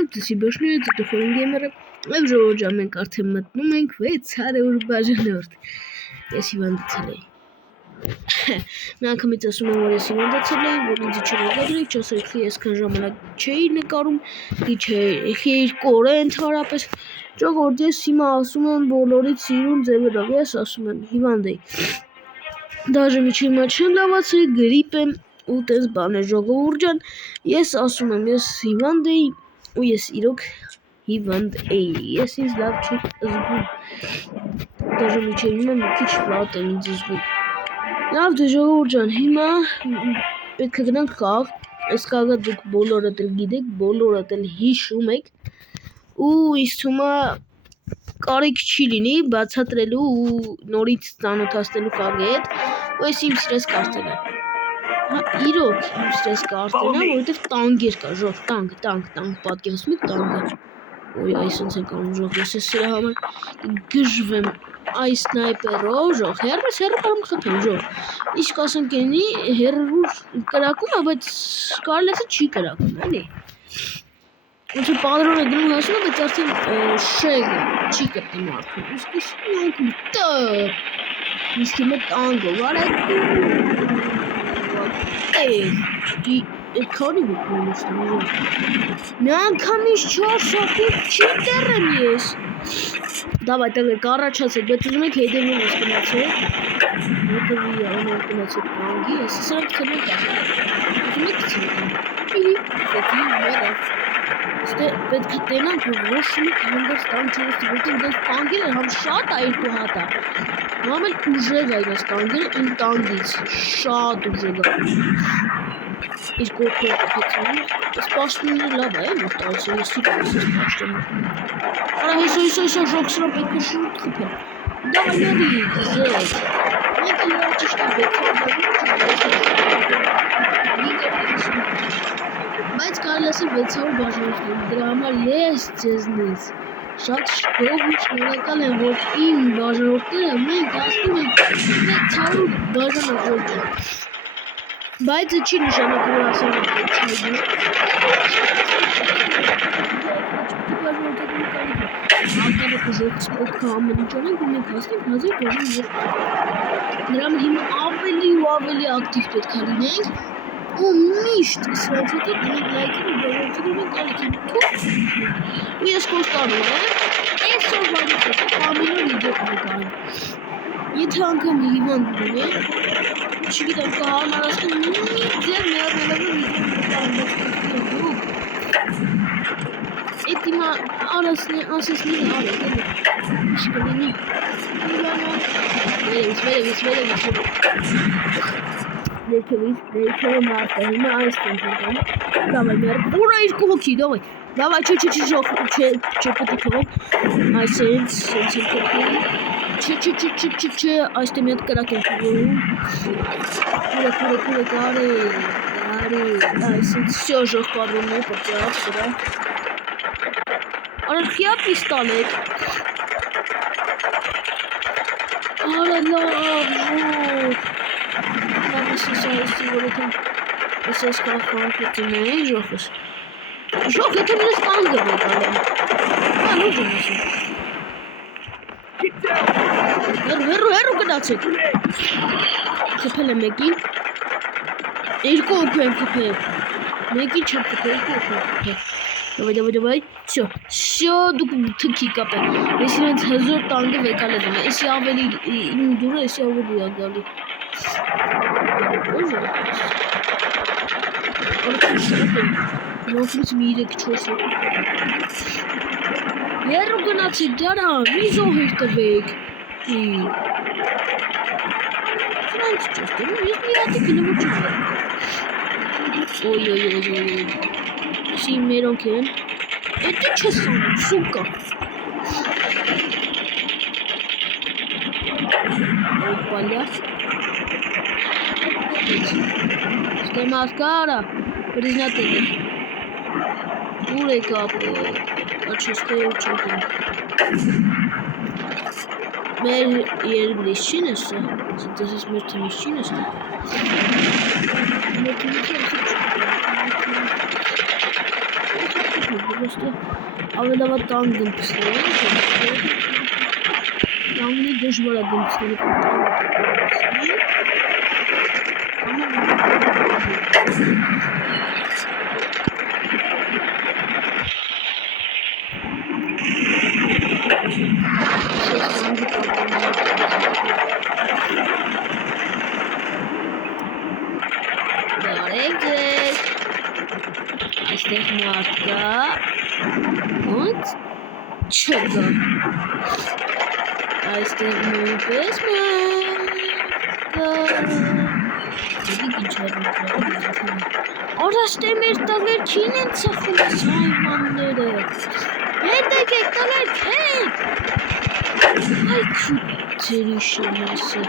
Բարևձեզ իբաշները ծտոխորեն գեմերը և ժողորջան մենք արդեն մտնում ենք 600 բաժանորդ ես հիվանդացել էի մի անգամից ասում եմ որ ես հիվանդացել էի որ ինձ չնկարդրեք չասեք թե ես քան ժամանակ չէի նկարում երկու օր է ընդհանրապես ժողովուրդ ես հիմա ասում եմ բոլորից սիրուն ձևերով ես ասում եմ հիվանդ էի Даже միջի հիմա չեմ լավացել գրիպ եմ ու տես բաներ ժողովուրդ ջան ես ասում եմ ես հիվանդ էի ու ես իրոք հիվանդ էի ես ինձ լավ չի զգում Даже միջի հիմա մի քիչ վատ եմ ինձ զգում Լավ դե ժողովուրդ ջան հիմա պետք է գնանք խաղ այս խաղը դուք բոլորդ էլ գիտեք բոլորդ էլ հիշում եք ու ինձ թվում է կարիք չի լինի բացատրելու ու նորից ծանոթացնելու խաղի հետ ու այս իմ սիրած կարտն է Հա իրոք իմ սիրած կարտն է որովհետև տանկեր կա ժող տանկ պատկերացնում եք տանկը Ոյ այս ոնց ենք անում ժող ես սրա համար գժվեմ այս սնայպերով ժող հերրս կամ խփեմ ժող իսկ ասենք ենի հերրու կրակում է բայց կարելի է չի կրակում էլի Ոնց որ պատրոնը գնում հասնում է բայց արդեն շեգը չի կպտի մարդուն իսկ յոքում տը իսկ հիմա տանգով արեք Քանի ոքնում ուստում Մի անգամից 4 հապուկ չի տերեմ ես Դավայ տղեր կառաջացեք բայց ուզում եք հետևում ես կնացեք Հետևի անոր կնացեք տանգի ես սրանք թվում եք Ուզում եք թվում Ֆետի մերը Ստե պետք է տենանք որ ոչ մի հանդերս տանք չորսի որտեղ դες տանգերը համ շատ է երկու հատա Համ էլ ուժեղ է այս տանգերը իմ տանգից շատ ուժեղ է Իսկ ոտքով կպեցանում ես պաշտունը լավ է որ տալիս է ես սուպր ես պաշտունում Արա հեսո ժող սրա պետք է շուտ խփել Դավայ նորի զետ Մենք էլ լավ ճիշտ է Բայց կարելի ասել 600 բաժանորդներ դրա համար ես ձեզնից Շատ շքով ու շնորհակալ եմ որ իմ բաժանորդները մենք ասում ենք 600 բաժանորդ Բայց չի նշանակում որ ասել եմ չայգի Անկարը կժողց պետք է ամեն ինչ անենք ու մենք հասնենք 1000 բաժանորդ Դրա հիմա ավելի ու ավելի ակտիվ պետք է լինենք ու միշտ սրանց հետո դնենք լայքին ու բաժանորդին ենք ալիքին ու ես կոստանում եմ այսօր վարից հետո ամենը վիդեո կնկարեմ Եթե անգամ հիվանդ լինեմ չգիտեմ կհարմարացնեմ մի ձև միառնելով վիդեո նկարեմ Էդ իմա ասեսնին արեք շկլինի Վերևից Ներքևը մարդը հիմա այս տենքան Դավայ մեր ուրա երկու հոգի դավայ Դավայ չէ ժող չէ պետք է թողով Այս հենց Չէ այստեղ մի հատ կրակ ենք ուղում Կուրեք արեք Այս հենց всё ժող պատրոններ պրծավ սրա Արա խիա պիստալետ Արա լավ ժող Լավ ես որ եթե ես այս կախան պտիմ էի ժողս Ժող եթե մենս տանգը բեկալեմ Ան ուժ եմ ասում Հերու գնացեք Խպել եմ մեկին Երկու օգու եմ խպել Մեկին չեմ խպել երկու օգու եմ խպել Դավայ Всё դուք թքի կապել Ես իրենց հզոր տանգը վեկալել եմ Եսի ավելի իմ դուրը եսի ավելի ագալի Օժ է Նոքրից մի 3-4 Հերու գնացեք դարա մի զոհեր տվեք Սրանց ճոստում ես մի հատի գնվում չուղ Ոյ Սի մերոնք են Էդի չես սանում, սուկա Ոպալյա Ստե մասկարա Պրիզնատել է Ուր է կապը Աչստե ու չոտին Մեր երկրից չի նստը Դες ես մեր թիմից չի նստը Մեր թիմից չի նստը պրոստը ավելավատ տանկ դմպսներ են, տանգնի դժվար է դմպսները կամ այստեղ մարդ կա, ոնց չկա, այստեղ նույնպես մարդ կա, Արաշտե մեր տղերքին են ծխում սայմանները, հետ եկեք տղերքեք, այ քուտերի շենասը,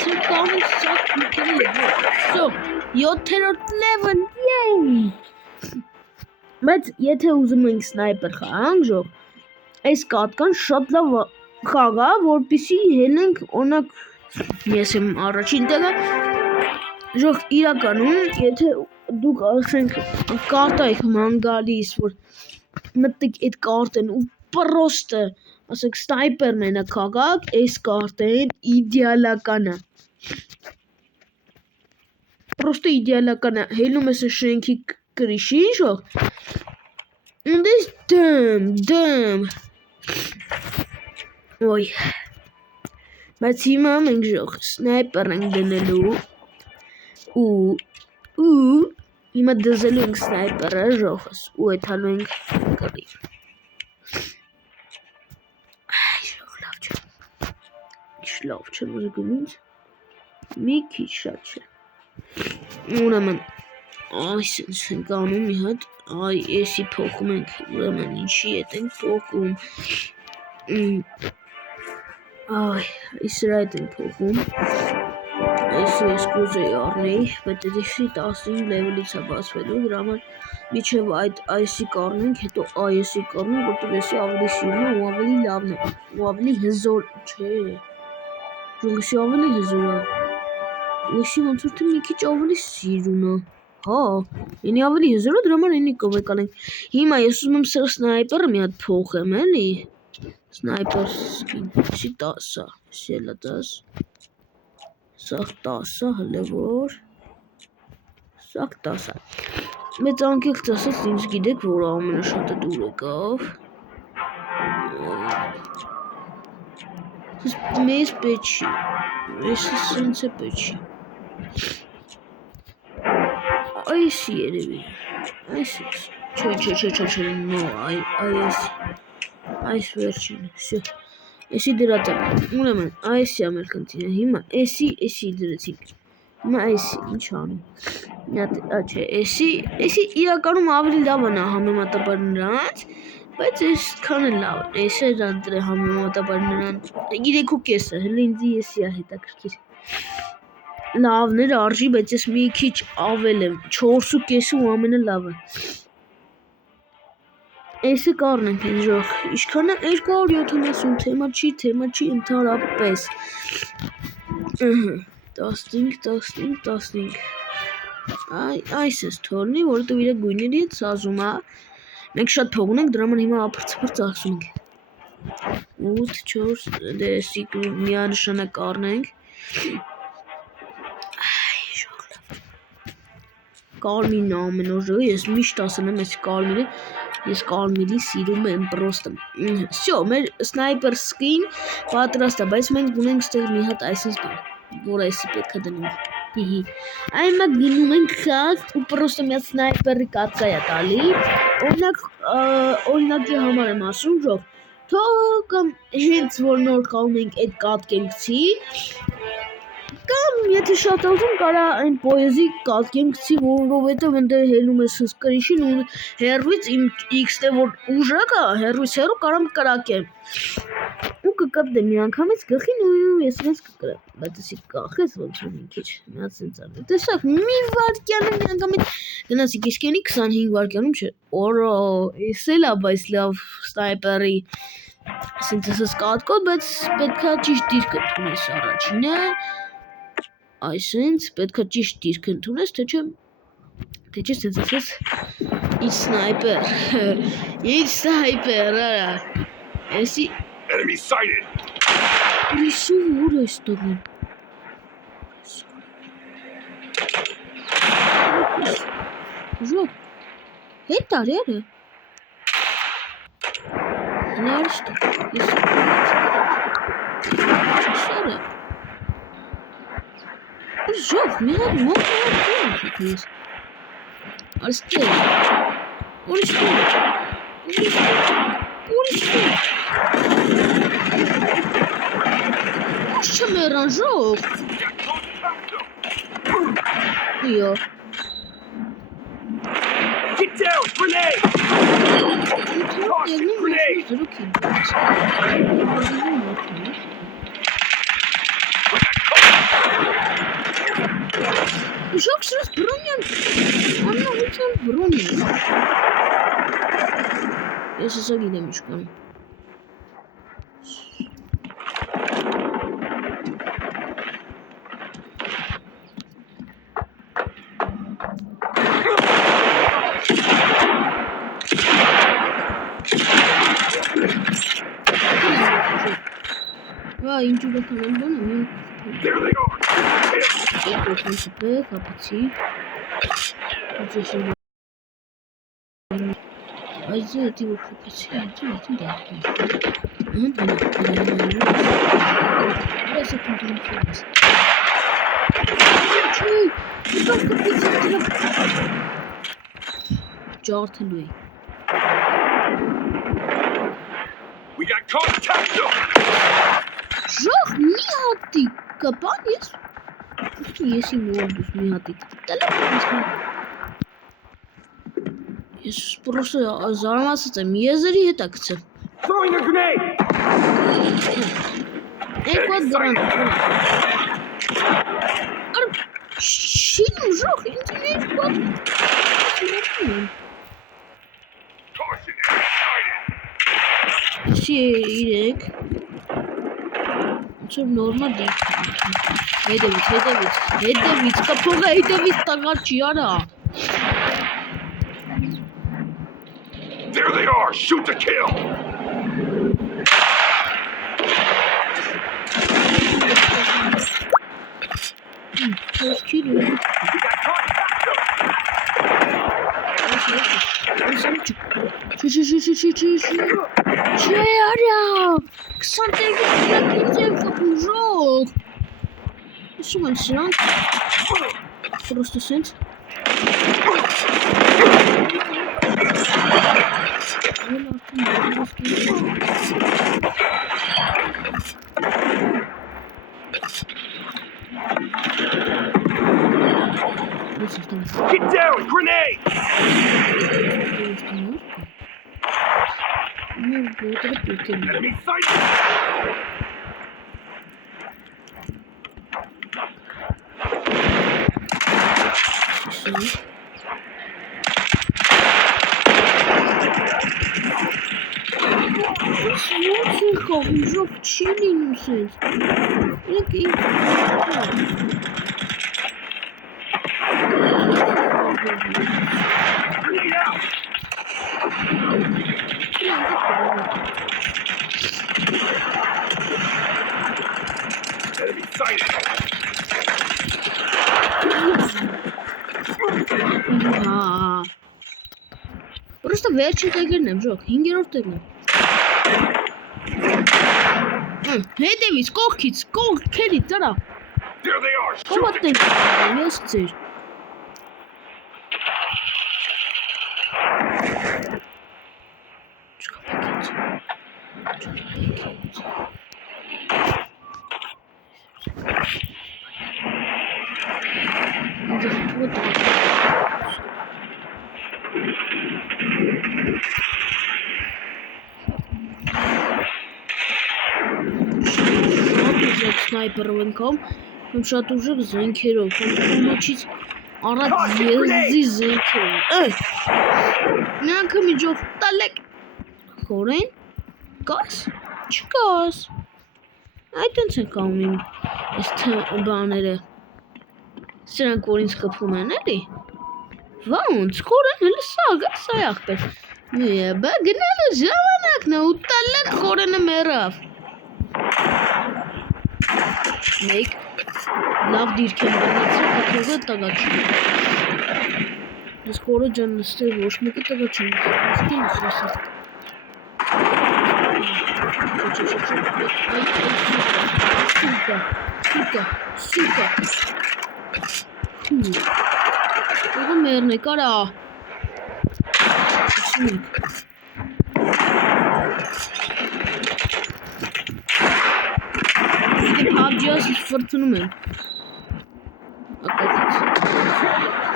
ծրկամից սակ մուկերի վո, 7-րդ level, եյ, բայց եթե ուզում ենք սնայպեր խաղանք ժող, այս կատկան շատ լավ խաղա, որպիսի հելենք, օրինակ, ես եմ առաջին տեղը, ժող իրականում, եթե դուք ասենք կարտայք ման գալիս, որ մտիկ այդ կարտեն ու պրոստը, ասենք սնայպեր մենակ խաղաք, այս կարտեն իդեալականը, պրոստը իդեալականը, հելում ես շենքի կրիշին ժող, ընդես դմ, ոյ, բայց հիմա մենք ժող սնայպեր ենք դնելու, ու հիմա դզելու ենք սնայպերը ժողս ու էթալու ենք կռիվ ժող լավ չէ մզգում ինձ մի քիչ շատ չէ ուրեմն այս ենք անում մի հատ այ եսի փոխում ենք ուրեմն ինչի հետ ենք փոխում այ իսրա հետ ենք փոխում Այսի ես կուզեի առնեի, բայց էսի 15 լևելից է բացվելու, դրա համար միջև այդ այսի կառնենք, հետո այսի կառնենք, որտեղ էսի ավելի սիրուն է ու ավելի լավն է, ու ավելի հզոր չէ, ժողսի ավելի հզոր է, ու էսի ոնց որ թե մի քիչ ավելի սիրուն է, հա, ինի ավելի հզոր է, դրա համար ինի կովեկանենք, հիմա ես ուզում եմ սրա սնայպերը մի հատ փոխեմ, էլի, սնայպեր սկին, էսի 10 է, էսի էլ է 10 Սաղ 10-ը հլևոր, սաղ 10-ը, մեծ անկեղծ ասած ինձ գիտեք, որ ամենը շատը դուր եկավ, մեզ պետք չի, էսի սենց է պետք չի, այսի երևի, այսի, չէ, նո, այս վերջին, սյո, Էսի դրած եմ, ուրեմն, այսի ամեր խնդիրը, հիմա էսի դրեցինք, հիմա այսի, ինչ անում, չէ, էսի իրականում ավելի լավ են համեմատաբար նրանց, բայց այսքան է լավ, էսի դրե համեմատաբար նրան, 3.5-ը, հլը ինձի էսի է հետաքրքիր, լավներ արժի, բայց ես մի քիչ ավել եմ, 4.5-ը ու ամենը լավը, Էսը կառնենք են ժող, իշքան է 270, թեմա չի ընդհարապես, 15, այս ես թորնի, որտև իր գույների հետ սազում է, մենք շատ փող ունենք, դրա համար հիմա ապրծպրծ ասում ենք, 8, 4, դեսի միանշանակ կառնենք, կարմիրն ամեն օր ժողի, ես միշտ ասել եմ ես կարմիրը, Ես կարմիրի սիրում եմ պրոստը, սյո, մեր սնայպեր սկին պատրաստ է, բայց մենք ունենք ստեղ մի հատ այսինց բան, որ այսի պետք է դնենք, այնմա գնում ենք խաղ ու պրոստը մի հատ սնայպերի կատկա է տալի, օրինակի համար եմ ասում ժող, թող հենց որ նոր խաղում ենք այդ կատկենքցի, կամ եթե շատ ուզում կարա այն պոեզի կատկենք գցի, որովհետև ընդեր հելում ես կրիշին ու հերվից իմ X-ը որ ուժը կա, հերվից հերու կարամ կրակեմ։ Ու կկապդեմ մի անգամից գլխին ու ես ինձ կկրեմ, բայց եսի կախես ոնց որ մի քիչ, մի հատ սենց արվի։ Տեսակ մի վարկյանում մի անգամից գնացի կիսկենի 25 վարկյանում չէ, օրո, ես էլ է բայց լավ սնայպերի սենց ասած կատկոտ, բայց պետքա ճիշտ դիրք ընդունես առաջինը Այսինքն պետք է ճիշտ դիրք ընդունես, թե չէ Թե չէ սենց ասես Ինչ սնայպեր Ինչ սնայպեր Էսի Enemy sighted! Ուրիշի ուր է ստողին Ժոք Հետ տարերը Հնար շտը Ես Չասերը Ժոք մի հատ մոտ ես Արստեղ Ուրիշտեղ Ուրիշտեղ Ինչ չմերան ժոք Իո Get down! Grenade! Grenade! Ժոք սրս բրոնյան Աննահության բրոնյան Ես հեսա գիտեմ ինչ կանում Ինչ ուղղ կանեմ բանը մի There they are! Եկոքան սպե, խապեցի Ուծեշին Այս ձե էտի որ խապեցի Էտի դարդի Ահն բանա Ես էտում դրում չորս Չի Եկավ խապեցի դրամ Ջարդելու է We got contact! Ժող մի հատիկ կպան ես Ես իմ օրդուս մի հատիկ Ես պրոստը զարմացած եմ եզերի հետաքցը Throwing a grenade! Էկվատ դրան Ար շինում ժող ինձ էկվատ Caution! Sighted! Սի իրեք Ոնց որ նորմալ դիք Հետևից կփողը հետևից տղա չի արա There they are! Shoot to kill! Ես քիլու We got contact! Չէ արա 20 ինձ եմ կապում ժող Ուսում եմ սրանք Պրոստը սենց Get down! Grenade! Enemy sighted! Ժող չի լինում սենց Իրենք ինք Grenade out! Enemy sighted! Պրոստը վերջին տեգերն եմ ժող 5-րդ տեգն եմ Հետևից, կողքից, կողքերից, տրա There they are! Shoot Կովատ to kill! տենք ես ձեր Սնայպերով ենքամ, եմ շատ ուժեղ զենքերով, կոմոչից առատ եզի զենքերով, նրանքը միջով տալեք, խորեն, կաս, չկաս, այդ ընց են կանում իմ ես բաները, սրանք որ ինձ կպում են էլի, Ոնց խորեն հենց սա ախպեր։ Բա գնալը ժամանակն է ու տալակ խորենը մեռավ։ Մեկ լավ դիրք եմ բանացել, հատողը տագաչում։ Ես խորը ջան նստել ոչ մեկը տագաչում։ Ուսկին ես ասա։ Սուկա։ Ողը մերն է, կարա։ PUBG-ը ֆրթնում են։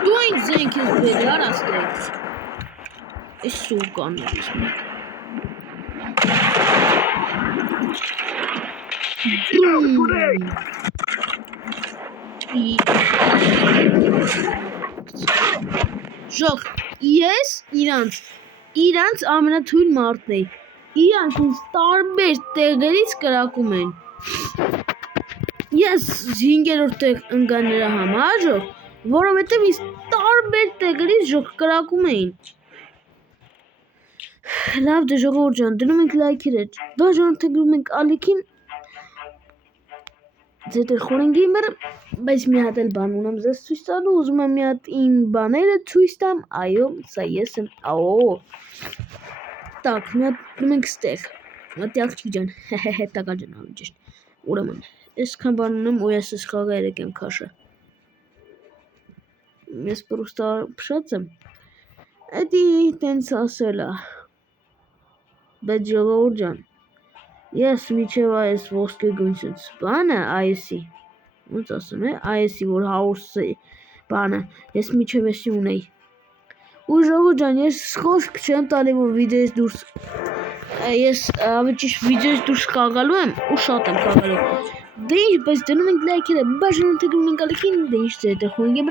Դու այն զենք ես բերի արաստեք։ Այս սուկան է ես մեկ։ Ժող, ես իրանց ամենաթույլ մարդն էի, իրանք ինձ տարբեր տեղերից կրակում են, ես 5-րդ տեղ ընկա նրա համար, ժող, որովհետև ինձ տարբեր տեղերից ժող կրակում էին, լավ դե ժողովուրդ ջան, դնում ենք լայքերը, բաժանորդագրում ենք ալիքին, ձետ էր խորեն գեյմերը, բայց մի հատ էլ բան ունեմ ձեզ ցույց տալու, ուզում եմ մի հատ իմ բաները ցույց տամ, այո, սա ես եմ, Так, մի հատ դնում ենք ստեղ, մատի աղջիկ ջան, հեհեհե, տակա ջան, ավելի ճիշտ, ուրեմն, այսքան բան ունեմ, ու ես այս խաղը երեք եմ քաշը, ես պրուստա փշած եմ, էդի տենց ասել է, բայց ժողովուրդ ջան, ես միջև այս ոսկե գույնսից բանը, IS-ի, ոնց ասեմ է, IS-ի, որ հաուսի բանը, ես միջև էսի ունեի, ու ժողովուրդ ջան, ես խոսք չեմ տալի, որ վիդեոից դուրս, ես ավելի ճիշտ վիդեոից դուրս կաղալու եմ, ու շատ եմ կաղալու, դե ինչ, բայց դնում ենք լայքերը, բաժանորդագրում ենք ալիքին, դե ինչ ձետ է խոնգ եմ,